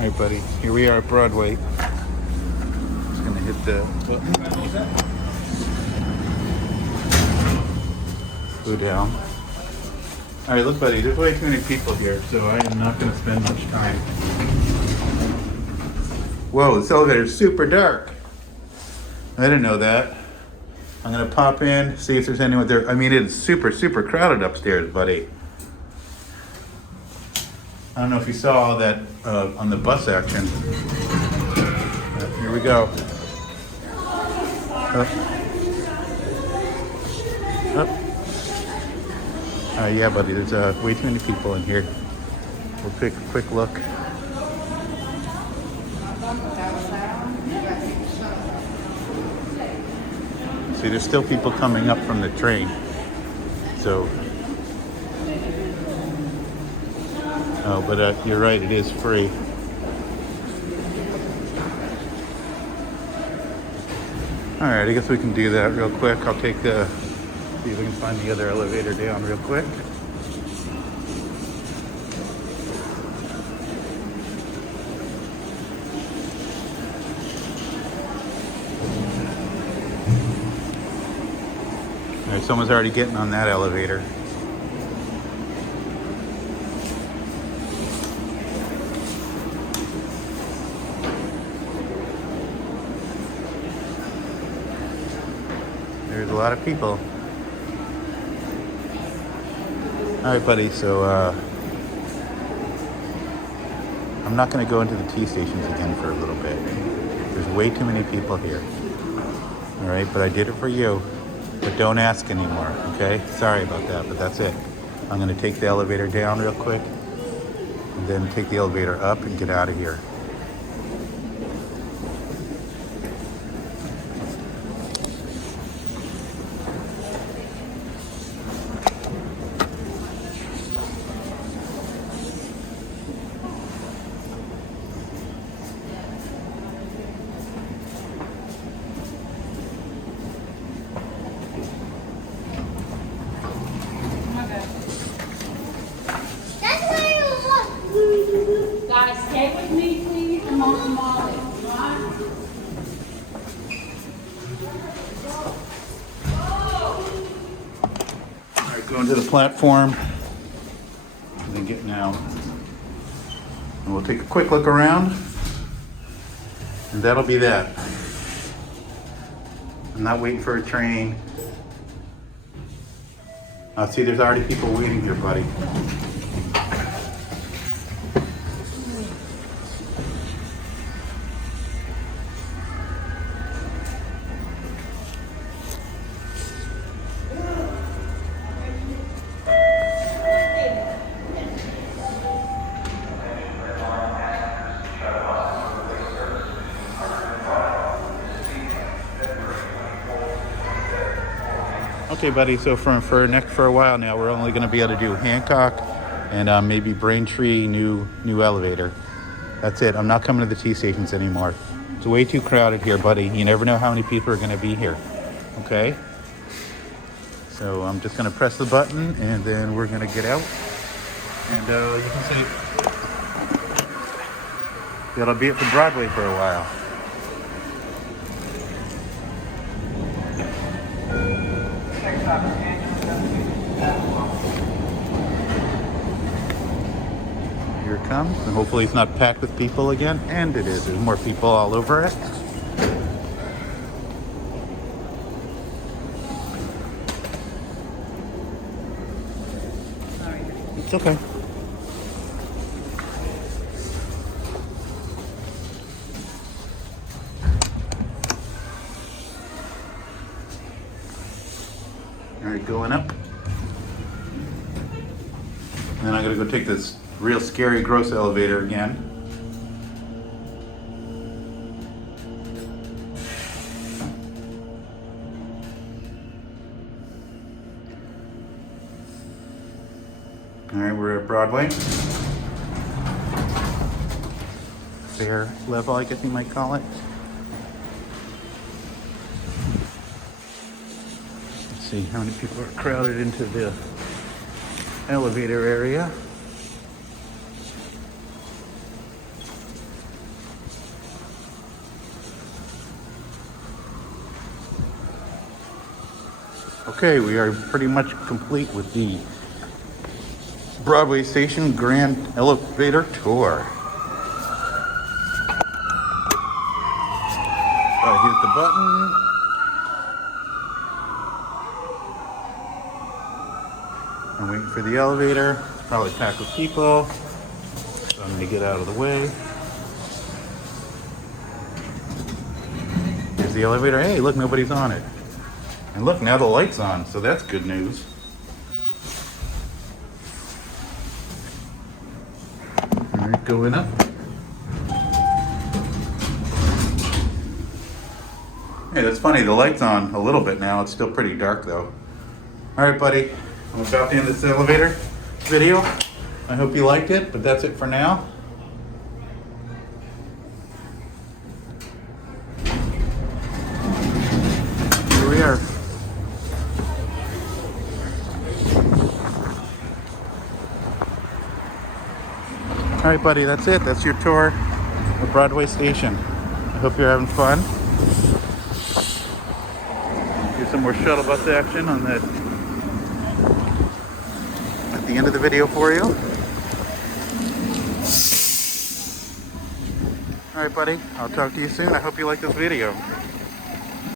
All right, buddy. Here we are at Broadway. Just gonna hit the button. Go down. All right, look, buddy. There's way too many people here, so I am not gonna spend much time. Whoa, this elevator's super dark. I didn't know that. I'm gonna pop in, see if there's anyone there. I mean, it's super, super crowded upstairs, buddy. I don't know if you saw all that on the bus action. Here we go. Up. Up. Yeah, buddy, there's way too many people in here. We'll take a quick look. See, there's still people coming up from the train. So, oh, but you're right, it is free. All right, I guess we can do that real quick. I'll take the, see if we can find the other elevator down real quick. All right, someone's already getting on that elevator. There's a lot of people. All right, buddy, so I'm not going to go into the T stations again for a little bit. There's way too many people here. All right, but I did it for you. But don't ask anymore, okay? Sorry about that, but that's it. I'm going to take the elevator down real quick, and then take the elevator up and get out of here. Guys, stay with me, please, and Molly. All right, going to the platform, and then getting out. And we'll take a quick look around, and that'll be that. I'm not waiting for a train. See, there's already people waiting here, buddy. Okay, buddy, so for a while now, we're only going to be able to do Hancock and maybe Braintree new elevator. That's it. I'm not coming to the T stations anymore. It's way too crowded here, buddy. You never know how many people are going to be here. Okay? So I'm just going to press the button, and then we're going to get out. And you can see that'll be it for Broadway for a while. Here it comes, and hopefully it's not packed with people again, and it is. There's more people all over it. It's okay. All right, going up. And then I'm gonna go take this real scary, gross elevator again. All right, we're at Broadway. Fair level, I guess you might call it. Let's see how many people are crowded into the elevator area. Okay, we are pretty much complete with the Broadway Station Grand Elevator Tour. Hit the button. I'm waiting for the elevator. Probably packed with people. So I'm gonna get out of the way. Here's the elevator. Hey, look, nobody's on it. And look, now the light's on, so that's good news. All right, going up. Hey, that's funny, the light's on a little bit now. It's still pretty dark though. All right, buddy, I'm about to end this elevator video. I hope you liked it, but that's it for now. Here we are. All right, buddy, that's it. That's your tour of Broadway Station. I hope you're having fun. Do some more shuttle bus action on that at the end of the video for you. All right, buddy, I'll talk to you soon. I hope you like this video.